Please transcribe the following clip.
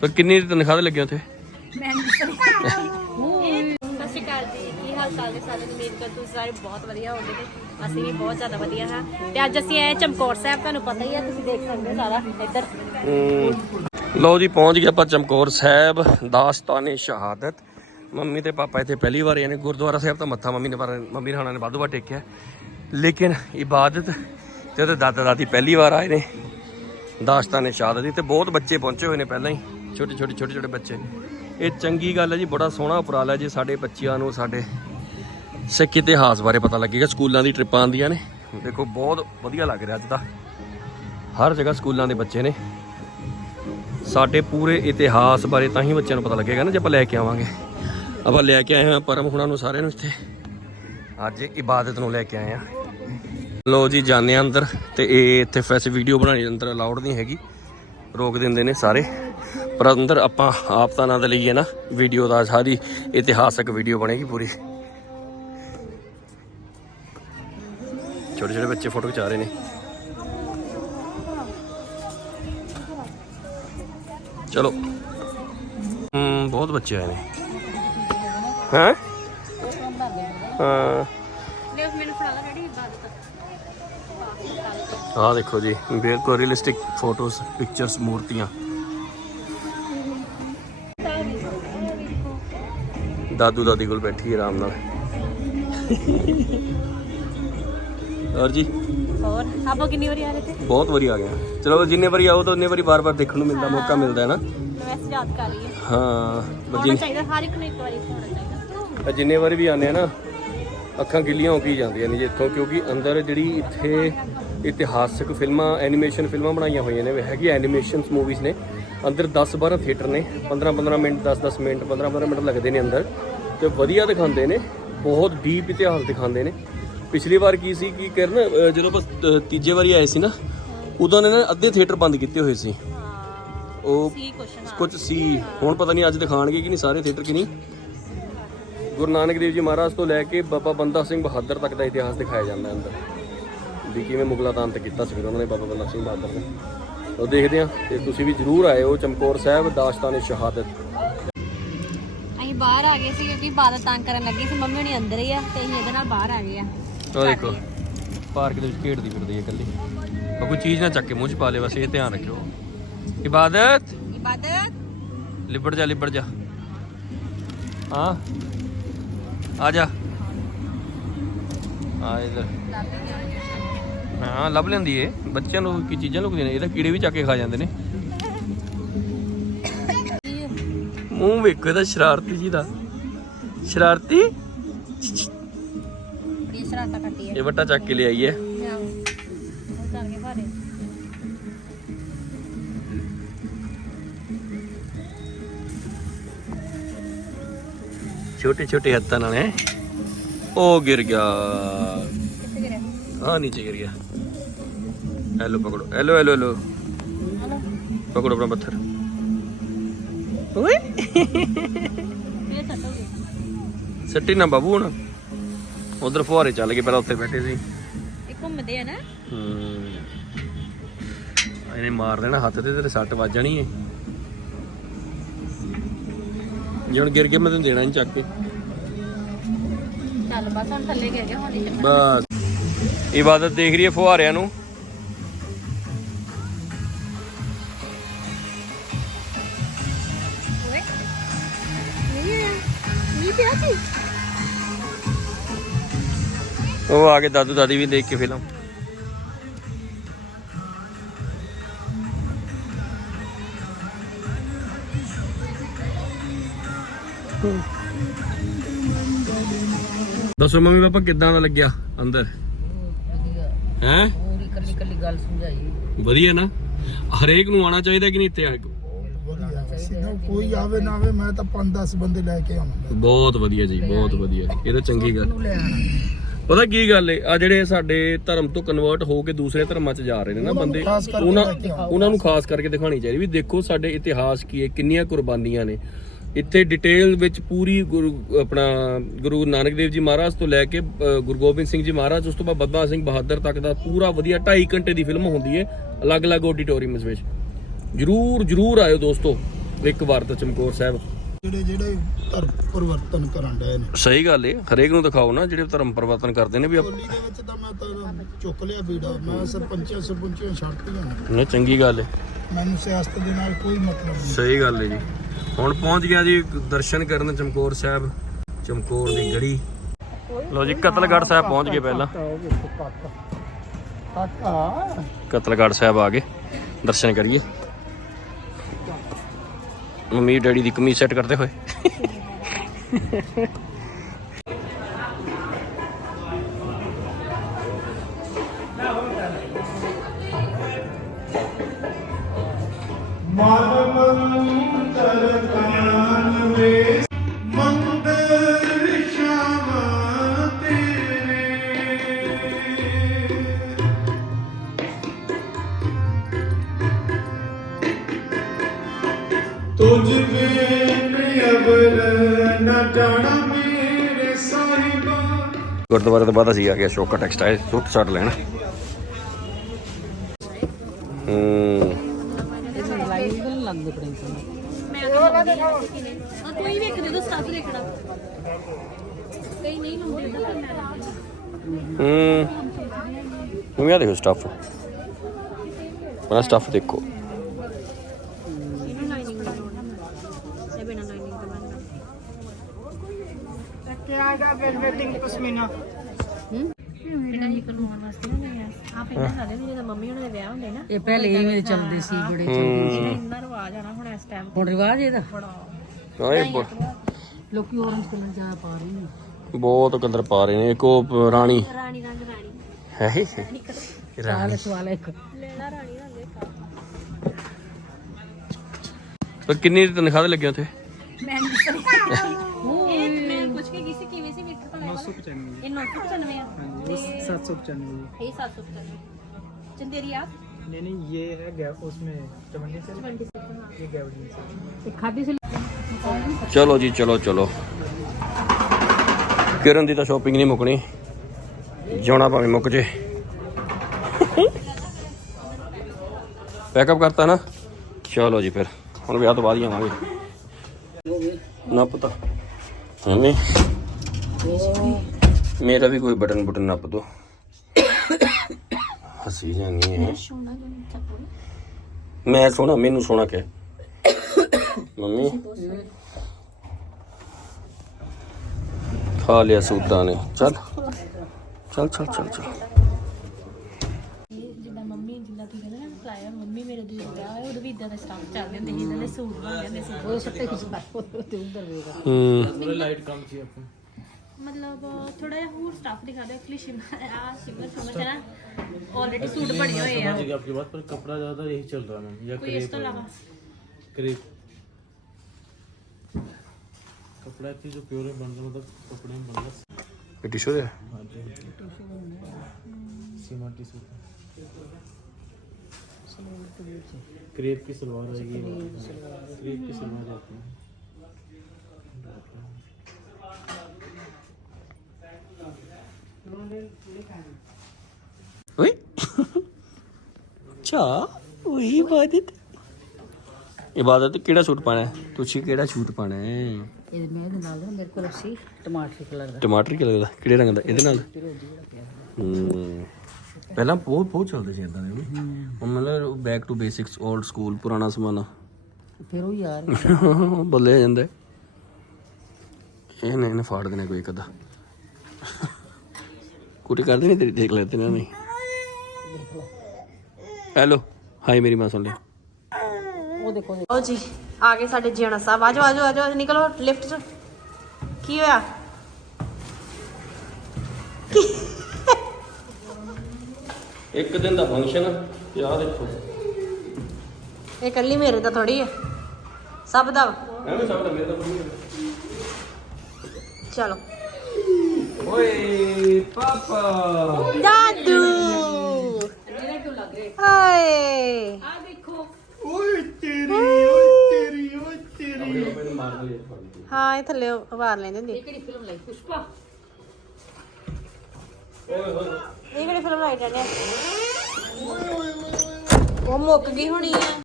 ਪਰ ਕਿੰਨੀ ਤਨਖਾਹ ਤੇ ਲੱਗੇ ਉੱਥੇ? ਸਤਿ ਸ਼੍ਰੀ ਅਕਾਲ ਜੀ। ਕੀ ਹਾਲ ਚਾਲ ਨੇ ਸਾਰੇ ਉਮੀਦ ਕਰ ਤੁਸੀਂ ਸਾਰੇ ਬਹੁਤ ਵਧੀਆ ਹੋਗੇ ਤੇ ਅਸੀਂ ਵੀ ਬਹੁਤ ਜ਼ਿਆਦਾ ਵਧੀਆ ਹਾਂ। ਤੇ ਅੱਜ ਅਸੀਂ ਆਏ ਚਮਕੌਰ ਸਾਹਿਬ। ਤੁਹਾਨੂੰ ਪਤਾ ਹੀ ਹੈ ਤੁਸੀਂ ਦੇਖ ਸਕਦੇ ਹੋ ਸਾਰਾ ਇੱਧਰ। ਹਮ, ਲਓ ਜੀ ਪਹੁੰਚ ਗਏ ਆਪਾਂ ਚਮਕੌਰ ਸਾਹਿਬ ਦਾਸਤਾਨੇ ਸ਼ਹਾਦਤ। ਮੰਮੀ ਤੇ ਪਾਪਾ ਇੱਥੇ ਪਹਿਲੀ ਵਾਰ ਆਏ ਨੇ। ਗੁਰਦੁਆਰਾ ਸਾਹਿਬ ਤਾਂ ਮੱਥਾ ਮੰਮੀ ਨੇ ਪਰ ਮੰਮੀ ਰਾਣਾ ਨੇ ਵਾਧੂ ਵਾਰ ਟੇਕਿਆ। ਲੇਕਿਨ ਇਬਾਦਤ ਤੇ ਉਹਦੇ ਦਾਦਾ ਦਾਦੀ ਪਹਿਲੀ ਵਾਰ ਆਏ ਨੇ। ਦਾਸਤਾਨੇ ਸ਼ਹਾਦਤ ਦੀ ਤੇ ਬਹੁਤ ਬੱਚੇ ਪਹੁੰਚੇ ਹੋਏ ਨੇ ਪਹਿਲਾਂ ਹੀ। ਛੋਟੇ ਛੋਟੇ ਛੋਟੇ ਛੋਟੇ ਬੱਚੇ। ਇਹ ਚੰਗੀ ਗੱਲ ਹੈ ਜੀ, ਬੜਾ ਸੋਹਣਾ ਉਪਰਾਲਾ ਜੀ ਸਾਡੇ ਬੱਚਿਆਂ ਨੂੰ, ਸਾਡੇ ਸਿੱਖ ਇਤਿਹਾਸ ਬਾਰੇ ਪਤਾ ਲੱਗੇਗਾ, ਸਕੂਲਾਂ ਦੀ ਟ੍ਰਿਪਾਂ ਆਉਂਦੀਆਂ ਨੇ। ਦੇਖੋ, ਬਹੁਤ ਵਧੀਆ ਲੱਗ ਰਿਹਾ ਅੱਜ ਤਾਂ ਹਰ ਜਗ੍ਹਾ ਸਕੂਲਾਂ ਦੇ ਬੱਚੇ ਨੇ। ਸਾਡੇ ਪੂਰੇ ਇਤਿਹਾਸ ਬਾਰੇ ਤਾਂ ਹੀ ਬੱਚਿਆਂ ਨੂੰ ਪਤਾ ਲੱਗੇਗਾ ਨਾ, ਜੇ ਆਪਾਂ ਲੈ ਕੇ ਆਵਾਂਗੇ। ਆਪਾਂ ਲੈ ਕੇ ਆਏ ਹਾਂ ਪਰਮ ਹੁਣਾਂ ਨੂੰ ਸਾਰਿਆਂ ਨੂੰ ਇੱਥੇ। ਅੱਜ ਇਬਾਦਤ ਨੂੰ ਲੈ ਕੇ ਆਏ ਹਾਂ। ਲੋ ਜੀ, ਜਾਂਦੇ ਹਾਂ ਅੰਦਰ ਤੇ ਇਹ ਇੱਥੇ ਫੈਸ ਵੀਡੀਓ ਬਣਾਉਣੀ ਅੰਦਰ ਅਲਾਉਡ ਨਹੀਂ ਹੈਗੀ। ਰੋਕ ਦਿੰਦੇ ਨੇ ਸਾਰੇ। ਪਰ ਅੰਦਰ ਆਪਾਂ ਆਪ ਤਾਂ ਆਨੰਦ ਲਈਏ ਨਾ ਵੀਡੀਓ ਦਾ ਸਾਰੀ ਇਤਿਹਾਸਕ ਵੀਡੀਓ ਬਣੇਗੀ ਪੂਰੀ। ਛੋਟੇ ਛੋਟੇ ਬੱਚੇ ਫੋਟੋ ਖਿਚਾ ਰਹੇ ਨੇ। ਚਲੋ। ਹੂੰ ਬਹੁਤ ਬੱਚੇ ਆਏ ਨੇ। ਹੈ? ਹਾਂ। ਆਹ ਦੇਖੋ ਜੀ ਬਿਲਕੁਲ ਰੀਅਲਿਸਟਿਕ ਫੋਟੋਸ ਪਿਕਚਰਸ ਮੂਰਤੀਆਂ। ਦਾਦੂ ਦਾਦੀ ਕੋਲ ਬੈਠੀ ਹੈ ਆਰਾਮ ਨਾਲ। ਔਰ ਜੀ? ਹੋਰ ਆਪਾਂ ਕਿੰਨੀ ਵਾਰੀ ਆ ਰਹੇ ਤੇ ਬਹੁਤ ਵਾਰੀ ਆ ਗਿਆ ਚਲੋ ਜਿੰਨੇ ਵਾਰੀ ਆਓ ਤਾਂ ਉਨੇ ਵਾਰੀ ਬਾਰ-ਬਾਰ ਦੇਖਣ ਨੂੰ ਮਿਲਦਾ ਮੌਕਾ ਮਿਲਦਾ ਹੈ ਨਾ। ਵੈਸੇ ਯਾਦ ਕਰ ਲਈਏ ਹਾਂ। ਪਰ ਹੋਣਾ ਜਿੰਨ- ਚਾਹੀਦਾ ਹਰ ਇੱਕ ਨੂੰ ਇੱਕ ਵਾਰੀ ਹੋਣਾ ਚਾਹੀਦਾ। ਜਿੰਨੇ ਵਾਰੀ ਵੀ ਆਨੇ ਆ ਨਾ ਅੱਖਾਂ ਗਿੱਲੀਆਂ ਹੋ ਕੇ ਹੀ ਜਾਂਦੀਆਂ ਨੇ ਜੀ ਇੱਥੋਂ ਕਿਉਂਕਿ ਅੰਦਰ ਜਿਹੜੀ ਇੱਥੇ ਇਤਿਹਾਸਕ ਫਿਲਮਾਂ ਐਨੀਮੇਸ਼ਨ ਫਿਲਮਾਂ ਬਣਾਈਆਂ ਹੋਈਆਂ ਨੇ ਹੈਗੀ ਐਨੀਮੇਸ਼ਨਸ ਮੂਵੀਜ਼ ਨੇ। ਅੰਦਰ 10 12 ਥੀਏਟਰ ਨੇ 15 15 ਮਿੰਟ 10 10 ਮਿੰਟ 15 15 ਮਿੰਟ ਲੱਗਦੇ ਨੇ ਅੰਦਰ। ਤੇ ਵਧੀਆ ਦਿਖਾਉਂਦੇ ਨੇ ਬਹੁਤ ਡੀਪ ਇਤਿਹਾਸ ਦਿਖਾਉਂਦੇ ਨੇ। ਪਿਛਲੀ ਵਾਰ ਕੀ ਸੀ ਕਿ ਕਰਨ ਜਦੋਂ ਆਪਾਂ ਅਹ ਤੀਜੇ ਵਾਰੀ ਆਏ ਸੀ ਨਾ ਉਦੋਂ ਨੇ ਨਾ ਅੱਧੇ ਥੀਏਟਰ ਬੰਦ ਕੀਤੇ ਹੋਏ ਸੀ। ਉਹ ਕੁਝ ਸੀ। ਹੁਣ ਪਤਾ ਨਹੀਂ ਅੱਜ ਦਿਖਾਣਗੇ ਕਿ ਨਹੀਂ ਸਾਰੇ ਥੀਏਟਰ ਕਿ ਨਹੀਂ। ਗੁਰੂ ਨਾਨਕ ਦੇਵ ਜੀ ਮਹਾਰਾਜ ਤੋਂ ਲੈ ਕੇ ਬਾਬਾ ਬੰਦਾ ਸਿੰਘ ਬਹਾਦਰ ਤੱਕ ਦਾ ਇਤਿਹਾਸ ਦਿਖਾਇਆ ਜਾਂਦਾ ਹੈ ਅੰਦਰ। ਵੀ ਕਿਵੇਂ ਮੁਗਲਾਂ ਦਾ ਅੰਤ ਕੀਤਾ ਸੀ ਉਹਨਾਂ ਨੇ ਬਾਬਾ ਬੰਦਾ ਸਿੰਘ ਬਹਾਦਰ ਨੇ। ਉਹ ਦੇਖਦੇ ਆ ਤੇ ਤੁਸੀਂ ਵੀ ਜਰੂਰ ਆਇਓ ਚਮਕੌਰ ਸਾਹਿਬ ਦਾਸਤਾਨ ਸ਼ਹਾਦਤ ਅਸੀਂ ਬਾਹਰ ਆ ਗਏ ਸੀ ਕਿਉਂਕਿ ਇਬਾਦਤ ਤਾਂ ਕਰਨ ਲੱਗੇ ਸੀ ਮੰਮੀ ਹੁਣੀ ਅੰਦਰ ਹੀ ਆ ਤੇ ਅਸੀਂ ਇਹਦੇ ਨਾਲ ਬਾਹਰ ਆ ਗਏ ਆ। ਉਹ ਦੇਖੋ ਪਾਰਕ ਦੇ ਵਿੱਚ ਖੇਡਦੀ ਫਿਰਦੀ ਹੈ ਇਕੱਲੀ। ਉਹ ਕੋਈ ਚੀਜ਼ ਨਾ ਚੱਕ ਕੇ ਮੂੰਹ 'ਚ ਪਾ ਲੇ ਬਸ ਇਹ ਧਿਆਨ ਰੱਖਿਓ। ਇਬਾਦਤ! ਇਬਾਦਤ! ਲਿਬੜ ਜਾ ਲਿਬੜ ਜਾ। ਹਾਂ? ਆ ਜਾ। ਆ ਇਧਰ। ਹਾਂ, ਲੱਭ ਲੈਂਦੀ ਏ। ਬੱਚਿਆਂ ਨੂੰ ਕੀ ਚੀਜ਼ਾਂ ਲੁਕਦੀਆਂ ਨੇ? ਇਹ ਤਾਂ ਕੀੜੇ ਵੀ ਚੱਕ ਕੇ ਖਾ ਜਾਂਦੇ ਨੇ। ਮੂੰਹ ਵੇਖੋ ਇਹਦਾ ਸ਼ਰਾਰਤੀ ਜੀ ਦਾ। ਸ਼ਰਾਰਤੀ? ਬੜੀ ਸ਼ਰਾਰਤਾਂ ਕੱਟੀ ਇਹ ਵੱਟਾ ਚੱਕ ਕੇ ਲਿਆਈ ਹੈ ਛੋਟੇ ਛੋਟੇ ਹੱਥਾਂ ਨਾਲ, ਹੈ। ਉਹ ਗਿਰ ਗਿਆ। ਹਾਂ ਨੀਚੇ ਗਿਰ ਗਿਆ। ਹੈਲੋ ਪਕੜੋ ਹੈਲੋ ਹੈਲੋ ਹੈਲੋ ਹਲੋ ਪਕੜੋ ਆਪਣਾ ਪੱਥਰ ਓਏ ਸੱਟੀ ਨਾ ਬਾਬੂ ਹੁਣ ਉਧਰ ਫੁਹਾਰੇ ਚੱਲ ਗਏ ਪਹਿਲਾਂ ਉੱਥੇ ਬੈਠੇ ਸੀ ਇਹ ਘੁੰਮਦੇ ਆ ਨਾ ਹੂੰ ਇਹਨੇ ਮਾਰ ਦੇਣਾ ਹੱਥ ਤੇ ਤੇਰੇ ਸੱਟ ਵੱਜ ਜਾਣੀ ਏ ਜੇ ਹੁਣ ਗਿਰ ਗਿਆ ਮੈਂ ਤੈਨੂੰ ਦੇਣਾ ਨਹੀਂ ਚੱਕ ਕੇ ਚੱਲ ਬਸ ਹੁਣ ਥੱਲੇ ਗਿਰ ਗਿਆ ਹੁਣ ਬਸ ਇਬਾਦਤ ਦੇਖ ਰਹੀ ਹੈ ਫੁਹਾਰਿਆਂ ਨੂੰ ਸੀ? ਉਹ ਆ ਕੇ ਦਾਦੂ ਦਾਦੀ ਵੀ ਦੇਖ ਕੇ ਫਿਲਮ। ਦੱਸੋ ਮੰਮੀ ਪਾਪਾ ਕਿੱਦਾਂ ਦਾ ਲੱਗਿਆ ਅੰਦਰ? ਹੈ? ਪੂਰੀ ਕੱਲੀ ਕੱਲੀ ਗੱਲ ਸਮਝਾਈ। ਵਧੀਆ ਨਾ? ਹਰੇਕ ਨੂੰ ਆਉਣਾ ਚਾਹੀਦਾ ਕਿ ਨਹੀਂ ਇੱਥੇ ਆ ਕੇ? ਕੋਈ ਆਵੇ ਨਾ ਆਵੇ ਮੈਂ ਤਾਂ 5-10 ਬੰਦੇ ਲੈ ਕੇ ਆਵਾਂਗਾ ਬਹੁਤ ਵਧੀਆ ਜੀ ਬਹੁਤ ਵਧੀਆ ਇਹ ਤਾਂ ਚੰਗੀ ਗੱਲ। ਨੂੰ ਲੈ ਆਣਾ ਪਤਾ ਕੀ ਗੱਲ ਏ ਆ ਜਿਹੜੇ ਸਾਡੇ ਧਰਮ ਤੋਂ ਕਨਵਰਟ ਹੋ ਕੇ ਦੂਸਰੇ ਧਰਮਾਂ 'ਚ ਜਾ ਰਹੇ ਨੇ ਨਾ ਉਹਨਾਂ ਨੂੰ ਬੰਦੇ ਖਾਸ ਕਰਕੇ ਉਹਨਾਂ ਲੈ ਕੇ ਆਓ। ਉਹਨਾਂ ਨੂੰ ਖਾਸ ਕਰਕੇ ਦਿਖਾਣੀ ਚਾਹੀਦੀ ਵੀ ਦੇਖੋ ਸਾਡੇ ਇਤਿਹਾਸ ਕੀ ਹੈ ਕਿੰਨੀਆਂ ਕੁਰਬਾਨੀਆਂ ਨੇ। ਇੱਥੇ ਡਿਟੇਲ ਵਿੱਚ ਪੂਰੀ ਗੁਰੂ ਆਪਣਾ ਗੁਰੂ ਨਾਨਕ ਦੇਵ ਜੀ ਮਹਾਰਾਜ ਤੋਂ ਲੈ ਕੇ ਅ, ਗੁਰੂ ਗੋਬਿੰਦ ਸਿੰਘ ਜੀ ਮਹਾਰਾਜ ਉਸ ਤੋਂ ਬਾਅਦ ਬੱਬਾ ਸਿੰਘ ਬਹਾਦਰ ਤੱਕ ਦਾ ਪੂਰਾ ਵਧੀਆ 2.5 ਘੰਟੇ ਦੀ ਫਿਲਮ ਹੁੰਦੀ ਹੈ ਅਲੱਗ-ਅਲੱਗ ਆਡੀਟੋਰੀਅਮਸ ਵਿੱਚ। ਜਰੂਰ ਜਰੂਰ ਆਇਓ ਦੋਸਤੋ। ਇੱਕ ਵਾਰ ਤਾਂ ਚਮਕੌਰ ਸਾਹਿਬ। ਜਿਹੜੇ ਜਿਹੜੇ ਧਰਮ ਪਰਿਵਰਤਨ ਕਰਨ ਡਏ ਨੇ। ਸਹੀ ਗੱਲ ਏ ਹਰੇਕ ਨੂੰ ਦਿਖਾਓ ਨਾ ਜਿਹੜੇ ਧਰਮ ਪਰਿਵਰਤਨ ਕਰਦੇ ਨੇ ਵੀ ਆਪ- ਦੇ ਵਿੱਚ ਤਾਂ ਮੈਂ ਤਾਂ ਚੁੱਕ ਲਿਆ ਬੀੜਾ ਮੈਂ ਸਰਪੰਚਾਂ ਸਰਪੰਚੀਆਂ ਛੱਡਤੀਆਂ ਨੇ। ਨਹੀਂ ਚੰਗੀ ਗੱਲ ਏ। ਮੈਨੂੰ ਸਿਆਸਤ ਦੇ ਨਾਲ ਕੋਈ ਮਤਲਬ ਨਹੀਂ। ਸਹੀ ਗੱਲ ਏ ਜੀ। ਹੁਣ ਪਹੁੰਚ ਗਿਆ ਜੀ ਦਰਸ਼ਨ ਕਰਨ ਚਮਕੌਰ ਸਾਹਿਬ ਚਮਕੌਰ ਦੀ ਗੜੀ। ਲੋ ਜੀ ਕਤਲਗੜ੍ਹ ਸਾਹਿਬ ਪਹੁੰਚ ਗਏ ਪਹਿਲਾਂ। ਕਾਕਾ ਕਤਲਗੜ੍ਹ ਸਾਹਿਬ ਆ ਗਏ। ਦਰਸ਼ਨ ਕਰੀਏ। ਮੰਮੀ ਡੈਡੀ ਦੀ ਕਮੀਜ਼ ਸੈੱਟ ਕਰਦੇ ਹੋਏ। ਤੁਝ ਬਿਨ ਅਬਰ ਨਾ ਜਾਣਾ ਮੇਰੇ ਸਾਹਿਬਾ। ਗੁਰਦੁਆਰੇ ਤੋਂ ਬਾਅਦ ਅਸੀਂ ਆ ਗਏ ਅਸ਼ੋਕਾ ਟੈਕਸਟਾਈਲ ਸੂਟ ਸਾਟ ਲੈਣ। ਹੂੰ। ਲਾਈਵ ਨਹੀਂ ਲੱਗਦੇ ਦੇ ਦੋ ਸਟਾਫ ਦੇਖਣਾ ਕਈ ਨਹੀਂ ਹੁੰਦੇ ਤਾਂ ਹੂੰ। ਮੰਮੀ ਆ ਦੇਖੋ ਸਟਾਫ। ਬੜਾ ਸਟਾਫ ਦੇਖੋ ਇਹਨੂੰ ਲਾਈਨਿੰਗ ਦੀ ਲੋੜ ਹੈ ਇਹ ਬਿਨਾਂ ਲਾਈਨਿੰਗ ਤੋਂ ਬਣਨਾ ਬਿਨਾਂ ਹੀ ਕਰਵਾਉਣ ਵਾਸਤੇ ਨਾ ਮੈਂ ਆ ਪਹਿਲਾਂ ਸਾਡੇ ਵੀ ਜਦੋਂ ਮੰਮੀ ਉਹਨਾਂ ਦੇ ਵਿਆਹ ਹੁੰਦੇ ਨਾ। ਇਹ ਪਹਿਲੇ ਇਵੇਂ ਚੱਲਦੇ ਸੀ ਬੜੇ ਚੱਲਦੇ ਸੀ। ਇਹਦਾ ਇੰਨਾ ਰਿਵਾਜ ਆਣਾ ਹੁਣ ਇਸ ਟਾਈਮ ਹੁਣ ਰਿਵਾਜ ਇਹਦਾ? ਹਾਂ ਇਹ ਬਹੁਤ- ਲੋਕੀ orange ਕਲਰ ਜ਼ਿਆਦਾ ਪਾ ਰਹੇ ਨੇ। ਬਹੁਤ ਕਲਰ ਪਾ ਰਹੇ ਨੇ। ਇੱਕ ਉਹ ਰਾਣੀ। ਰਾਣੀ ਰੰਗ ਰਾਣੀ। ਹੈ ਹੀ। ਸਾਲ ਸਵਾਲ ਇੱਕ। ਲੈਣਾ ਰਾਣੀ ਰੰਗ ਪਰ ਕਿੰਨੀ ਤਨਖਾਹ ਲੱਗੇ ਉੱਥੇ? ਮੈਂ ਨਹੀਂ ਇਹ ਮੈਂ ਪੁੱਛ ਕੇ ਗਈ ਸੀ ਕਿਵੇਂ ਸੀ ਮੀਟਰ ਤੋਂ 995 ਇਹ 995 ਆ ਤੇ 795 ਇਹ 795 ਚੰਦੇਰੀ ਆਪ नहीं नहीं ये है गैप उसमें चमंडी से 26 ਹਾਂ ये गैवलिन से ਤੇ ਖਾਦੀ ਸੀ ਚਲੋ ਜੀ ਚਲੋ ਚਲੋ ਕਿਰਨ ਦੀ ਤਾਂ ਸ਼ਾਪਿੰਗ ਨਹੀਂ ਮੁੱਕਣੀ ਜਾਣਾ ਭਾਵੇਂ ਮੁੱਕ ਜੇ ਪੈਕਅਪ ਕਰਤਾ ਨਾ ਚਲੋ ਜੀ ਫਿਰ ਹੁਣ ਵਿਆਹ ਤੋਂ ਬਾਅਦ ਹੀ ਆਵਾਂਗੇ ਨਾ ਪਤਾ ਹਮੇ ਮੇਰਾ ਵੀ ਕੋਈ ਬਟਨ ਬਟਨ ਨੱਪ ਦੋ ਹੱਸੀ ਜਾਂਦੀ ਹੈ ਸੋਨਾ ਜੋ ਚੱਪੂ ਮੈਂ ਸੋਹਣਾ ਮੈਨੂੰ ਸੋਹਣਾ ਕਹਿ ਮੰਮੀ ਖਾ ਲਿਆ ਸੂਦਾਂ ਨੇ ਚੱਲ ਚੱਲ ਚੱਲ ਚੱਲ ਚੱਲ ਜਿੱਦਾਂ ਮੰਮੀ ਜਿੱਦਾਂ ਤੁਸੀਂ ਕਹਿੰਦੇ ਨਾ ਫਲਾਇਰ ਮੰਮੀ ਮੇਰੇ ਦੇ ਵਿਆਹ ਹੋਇਆ ਉਦੋਂ ਵੀ ਇਦਾਂ ਦੇ ਸਟਾਫ ਚੱਲਦੇ ਹੁੰਦੇ ਸੀ ਇਦਾਂ ਦੇ ਸੂਟ ਬਣ ਜਾਂਦੇ ਸੀ ਉਹ ਸੱਤੇ ਕੁਝ ਤੇ ਉਧਰ ਵੇਗਾ ਹੂੰ लाइट कम चाहिए आपको ਮਤਲਬ ਥੋੜਾ ਜਿਹਾ ਹੋਰ ਸਟਾਫ ਦਿਖਾ ਦਿਓ ਐਕਚੁਅਲੀ ਸ਼ਿਮਰ ਆ ਸ਼ਿਮਰ ਸਮਝ ਹੈ ਨਾ ਆਲਰੇਡੀ ਸੂਟ ਬਣੇ ਹੋਏ ਆ समझ गई आपकी बात पर कपड़ा ज्यादा यही चल रहा है मैम या ਕੋਈ ਇਸ ਤੋਂ ਇਲਾਵਾ करीब कपड़ा इतनी जो प्योर है बन रहा मतलब कपड़े में बन रहा ਇਹ ਟਿਸ਼ੂ ਦੇ हाँ जी सीमा टिश्यू क्रेप की सलवार आएगी क्रेप की सलवार आती है ਓਏ। ਚਾ ਉਹੀ ਇਬਾਦਤ। ਇਬਾਦਤ ਕਿਹੜਾ ਸੂਟ ਪਾਣਾ ਹੈ? ਤੁਸੀਂ ਕਿਹੜਾ ਸੂਟ ਪਾਣਾ ਹੈ? ਇਹਦੇ ਮੈਂ ਇਹਦੇ ਨਾਲ ਮੇਰੇ ਕੋਲ ਸੀ ਟਮਾਟਰ ਕਲਰ ਦਾ। ਟਮਾਟਰ ਕਲਰ ਦਾ ਕਿਹੜੇ ਰੰਗ ਦਾ? ਇਹਦੇ ਨਾਲ? ਹੂੰ। ਪਹਿਲਾਂ ਬਹੁਤ ਬਹੁਤ ਚੱਲਦੇ ਸੀ ਇਦਾਂ ਦੇ ਹੁਣ ਮਤਲਬ back to basics old school ਪੁਰਾਣਾ ਜ਼ਮਾਨਾ ਫਿਰ ਉਹ ਯਾਰ। ਬੱਲੇ ਜਾਂਦਾ। ਇਹ ਨੇ ਫਾੜ ਦੇਣਾ ਕੋਈ ਕਦਾ ਕੁੜੀ ਕਰਦੇ ਨਹੀਂ ਤੇਰੀ ਦੇਖ ਲੈਤੇ ਨਾ ਨਹੀਂ। ਹੈਲੋ ਹਾਈ ਮੇਰੀ ਮਾਂ ਸੁਣ ਲੈ। ਉਹ ਦੇਖੋ ਲਓ ਜੀ ਆ ਗਏ ਸਾਡੇ ਜੀਣਾ ਸਾਹਿਬ। ਆਜੋ ਆਜੋ ਆਜੋ ਨਿਕਲੋ ਲਿਫਟ ਚ। ਕੀ ਹੋਇਆ? ਇੱਕ ਦਿਨ ਦਾ ਫੰਕਸ਼ਨ ਤੇ ਦੇਖੋ। ਇਹ ਕੱਲੀ ਮੇਰੇ ਤਾਂ ਥੋੜੀ ਹੈ ਸਭ ਦਾ। ਐਵੇਂ ਸਭ ਦਾ ਮੇਰੇ ਤਾਂ ਬਣੀ ਚਲੋ। ਓਏ ਪਾਪਾ। ਦਾਦੂ। ਹਾਏ ਓਏ ਤੇਰੀ ਓਏ ਤੇਰੀ ਓਏ ਤੇਰੀ। ਹਾਂ ਇਹ ਥੱਲੇ ਵਾਰ ਲੈਂਦੇ ਹੁੰਦੇ। ਕਿਹੜੀ ਫਿਲਮ ਲਈ? ਪੁਸ਼ਪਾ। ਇਹ ਕਿਹੜੀ ਫਿਲਮ ਲਾਈ ਜਾਂਦੇ ਉਹ ਮੁੱਕ ਗਈ ਹੋਣੀ ਆ।